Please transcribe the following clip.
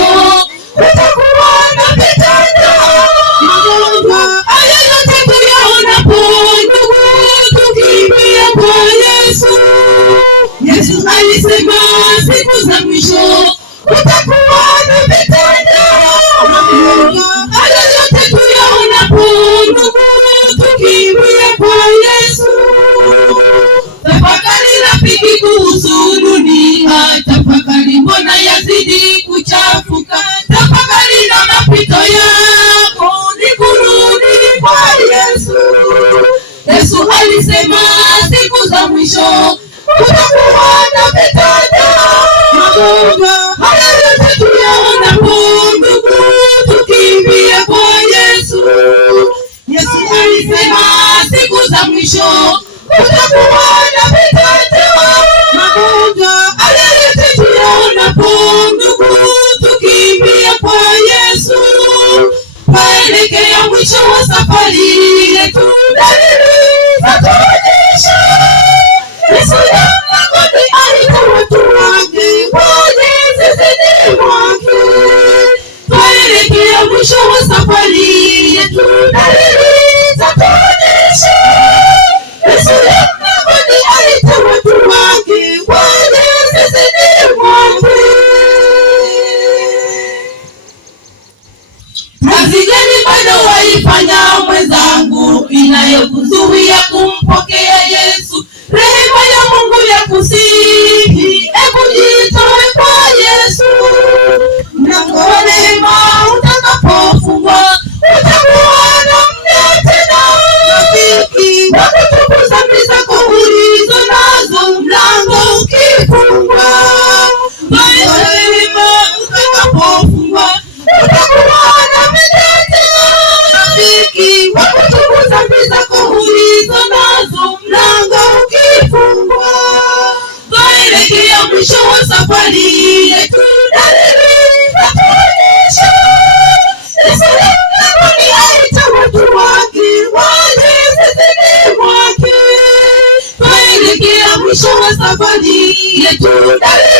mwisho kutakuwa na vitanda. Magonjwa haya yote tuyaonapo, ndugu, tukimbie kwa Yesu. Yesu alisema siku za mwisho kutakuwa na vitanda. Magonjwa haya yote tuyaonapo, ndugu, tukimbie kwa Yesu. Tafakari rafiki kuhusu dunia, tafakari mbona yazidi kuchafuka, tafakari na mapito yako ni kurudi kwa Yesu. Yesu alisema siku za mwisho kutakuwa na vitanda. Magonjwa haya yote tuyaonapo, ndugu, tukimbie kwa Yesu. Yesu alisema siku za mwisho kutakuwa na vitanda. Magonjwa haya yote tuyaonapo, ndugu, tukimbie kwa Yesu. Twaelekea mwisho wa safari yetu, dalili zatuonyesha Yesu ya mlangoni aita watu wake waje zizini mwake. Twaelekea mwisho wa safari yetu, dalili zatuonyesha Yesu ya mlangoni aita watu wake waje zizini mwake. Kazi gani bado waifanya mwenzangu, inayokuzuia kumpokea Yesu? Rehema ya Mungu ya kusihi, ebu jitoe kwa Yesu. Mlango wa neema utakapofungwa, utakuwa na muda tena rafiki wa kutubu dhambi zako ulizo nazo, mlango ukifungwa. Mlango wa neema utakapofungwa, utakuwa na muda tena rafiki wa kutubu dhambi zako ulizo nazo, mlango ukifungwa. Twaelekea mwisho wa safari yetu, dalili zatuonyesha Yesu ya mlangoni aita watu wake waje zizini mwake. Twaelekea mwisho wa safari yetu, dalili